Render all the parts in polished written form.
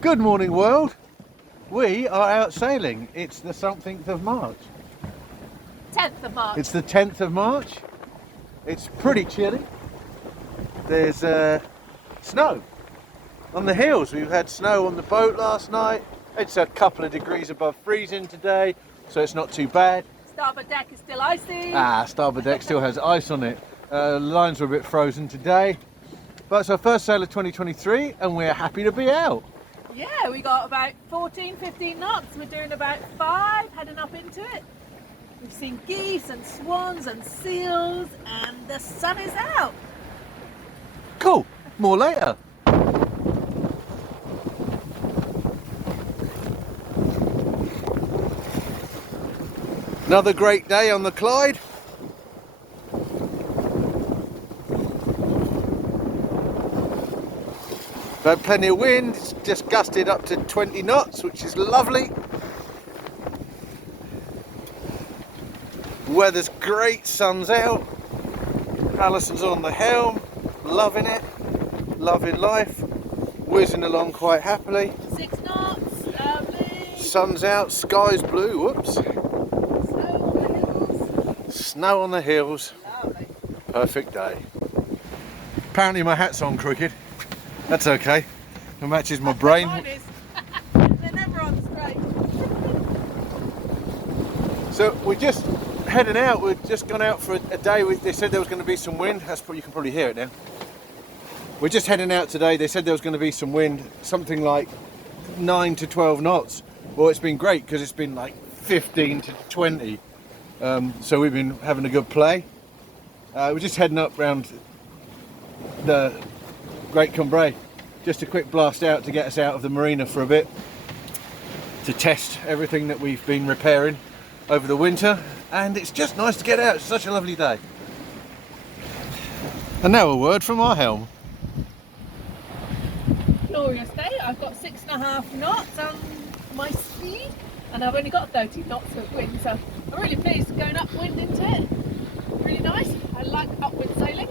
Good morning, world. We are out sailing. It's the something of March. 10th of March. It's the 10th of March. It's pretty chilly. There's snow on the hills. We've had snow on the boat last night. It's a couple of degrees above freezing today, so it's not too bad. Starboard deck is still icy. Starboard deck still has ice on it. Lines were a bit frozen today, but it's our first sail of 2023 and we're happy to be out. Yeah, we got about 14, 15 knots. We're doing about 5, heading up into it. We've seen geese and swans and seals, and the sun is out. Cool, more later. Another great day on the Clyde. We've had plenty of wind, it's just gusted up to 20 knots, which is lovely. Weather's great, sun's out. Alison's on the helm, loving it, loving life, whizzing along quite happily. 6 knots, lovely. Sun's out, sky's blue, whoops. Snow on the hills. Snow on the hills, Lovely. perfect day. Apparently my hat's on crooked. That's okay, it matches my brain. Mine is. They're never on straight. So we're just heading out, we've just gone out for a day. They said there was going to be some wind, you can probably hear it now. We're just heading out today, they said there was going to be some wind, something like 9 to 12 knots. Well, it's been great because it's been like 15 to 20. So we've been having a good play. We're just heading up round the Great Cumbrae, just a quick blast out to get us out of the marina for a bit, to test everything that we've been repairing over the winter, and it's just nice to get out. It's such a lovely day. And now a word from our helm. Glorious day. I've got 6.5 knots on my speed, and I've only got 30 knots of wind, so I'm really pleased going upwind into it. Really nice. I like upwind sailing.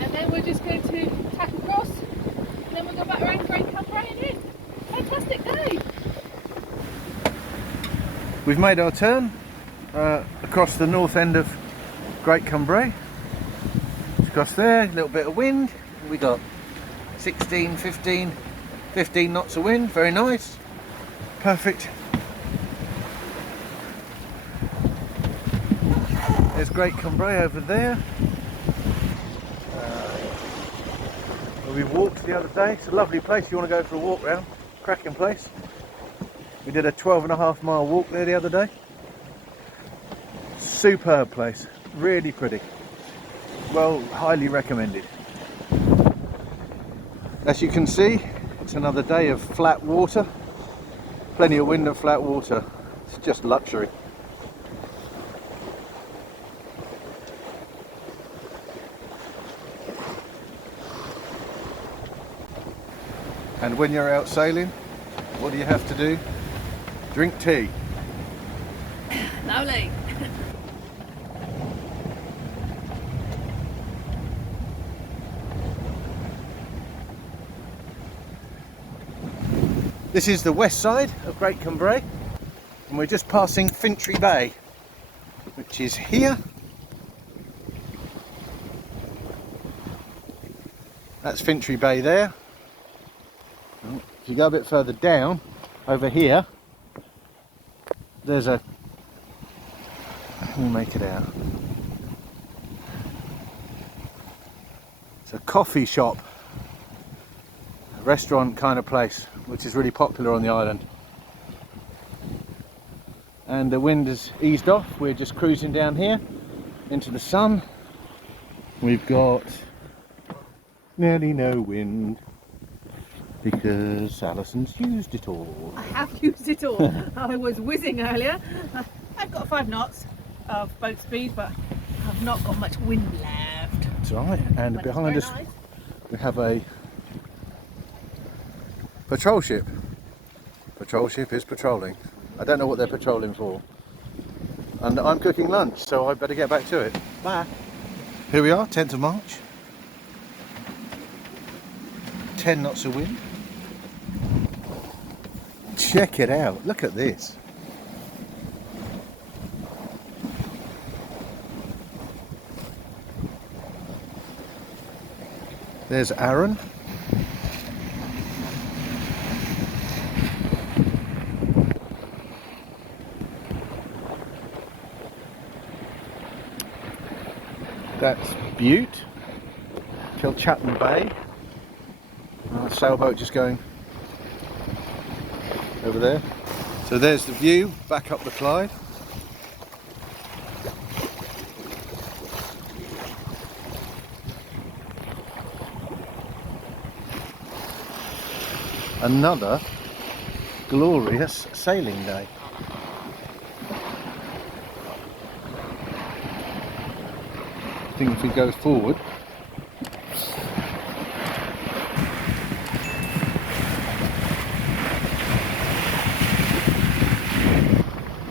And then we're just going to tack across, and then we'll go back around Great Cumbrae and in. Fantastic day. We've made our turn across the north end of Great Cumbrae. Just across there, a little bit of wind. We got 16, 15 knots of wind, very nice. Perfect. There's Great Cumbrae over there. We walked the other day. It's a lovely place. You want to go for a walk round? Cracking place. We did a 12.5 mile walk there the other day. Superb place. Really pretty. Well, highly recommended. As you can see, it's another day of flat water. Plenty of wind and flat water. It's just luxury. And when you're out sailing, what do you have to do? Drink tea. Lovely. This is the west side of Great Cumbrae, and we're just passing Fintry Bay, which is here. That's Fintry Bay there. If you go a bit further down, over here, there's a, let me make it out. It's a coffee shop, a restaurant kind of place, which is really popular on the island. And the wind has eased off. We're just cruising down here into the sun. We've got nearly no wind, because Alison's used it all. I have used it all. I was whizzing earlier. I've got 5 knots of boat speed, but I've not got much wind left. That's right. And But behind it's us very nice. we have a patrol ship. Patrol ship is patrolling. I don't know what they're patrolling for. And I'm cooking lunch, so I better get back to it. Bye. Here we are, 10th of March. 10 knots of wind. Check it out, look at this. There's Arran. That's Butte, Kilchatton Bay. Sailboat just going over there. So there's the view back up the Clyde. Another glorious sailing day. I think if we go forward,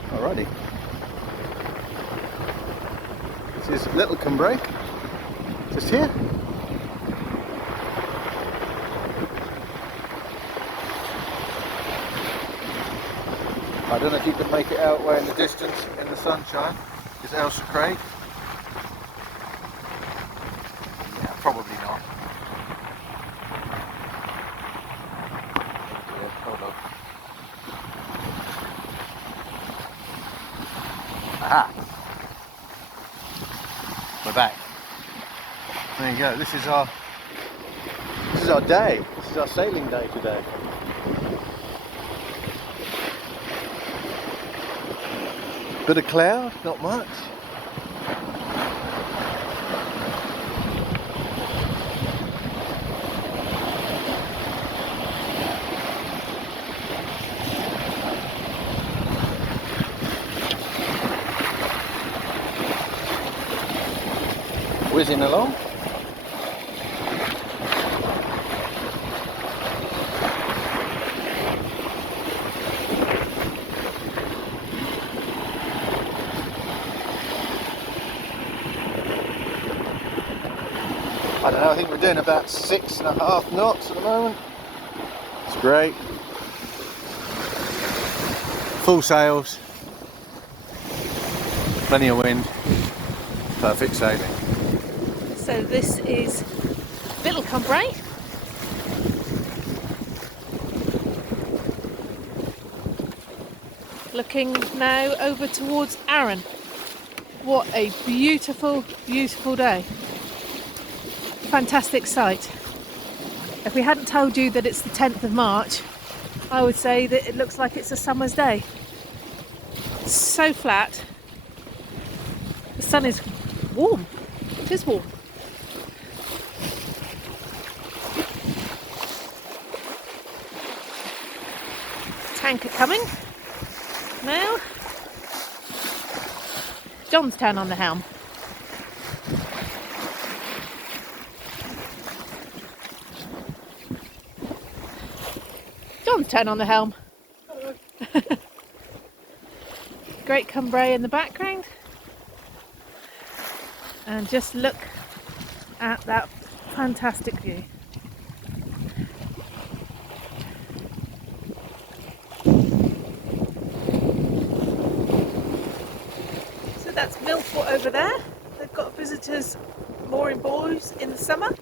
alrighty. This is Little Cumbrae, just here. I don't know if you can make it out way in the distance in the sunshine. Is Ailsa Craig? Yeah, probably not. Yeah, hold on. Aha! We're back. There you go. This is our day. This is our sailing day today. Bit of cloud, not much. Whizzing along. I don't know, I think we're doing about 6.5 knots at the moment. It's great. Full sails. Plenty of wind. Perfect sailing. So this is Little Cumbrae. Looking now over towards Arran. What a beautiful, beautiful day. Fantastic sight. If we hadn't told you that it's the 10th of March, I would say that it looks like it's a summer's day. It's so flat. The sun is warm. It is warm. Tanker coming. Now, Johnstown on the helm. Johnstown on the helm. Great Cumbrae in the background. And just look at that fantastic view. So that's Milford over there. They've got visitors mooring buoys in the summer.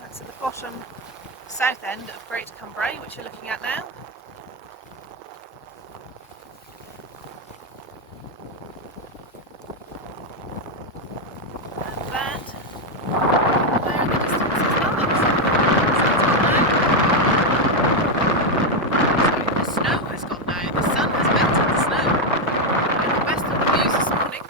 That's at the bottom south end of Great Cumbrae, which you're looking at now. And that there in the distance is Largs. So the snow has got now, the sun has melted the snow. And the best of the views this morning.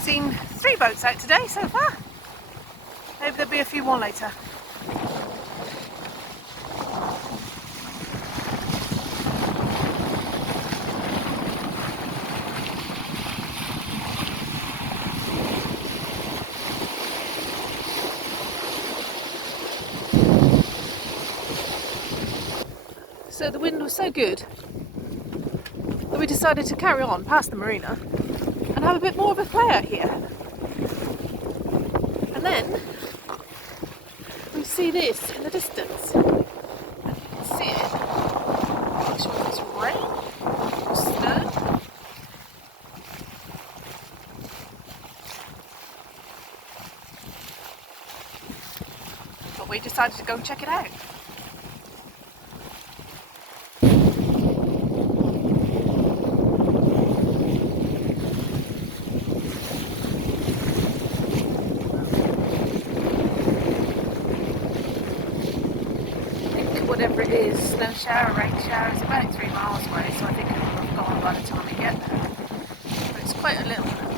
Seen 3 boats out today so far. Maybe there'll be a few more later. So the wind was so good that we decided to carry on past the marina and have a bit more of a play out here. And then we see this in the distance. And you can see it. I'm not sure if it's rain or snow. But we decided to go and check it out. Whatever it is, snow shower, rain shower, is about 3 miles away, so I think it will have gone by the time we get there. But it's quite a little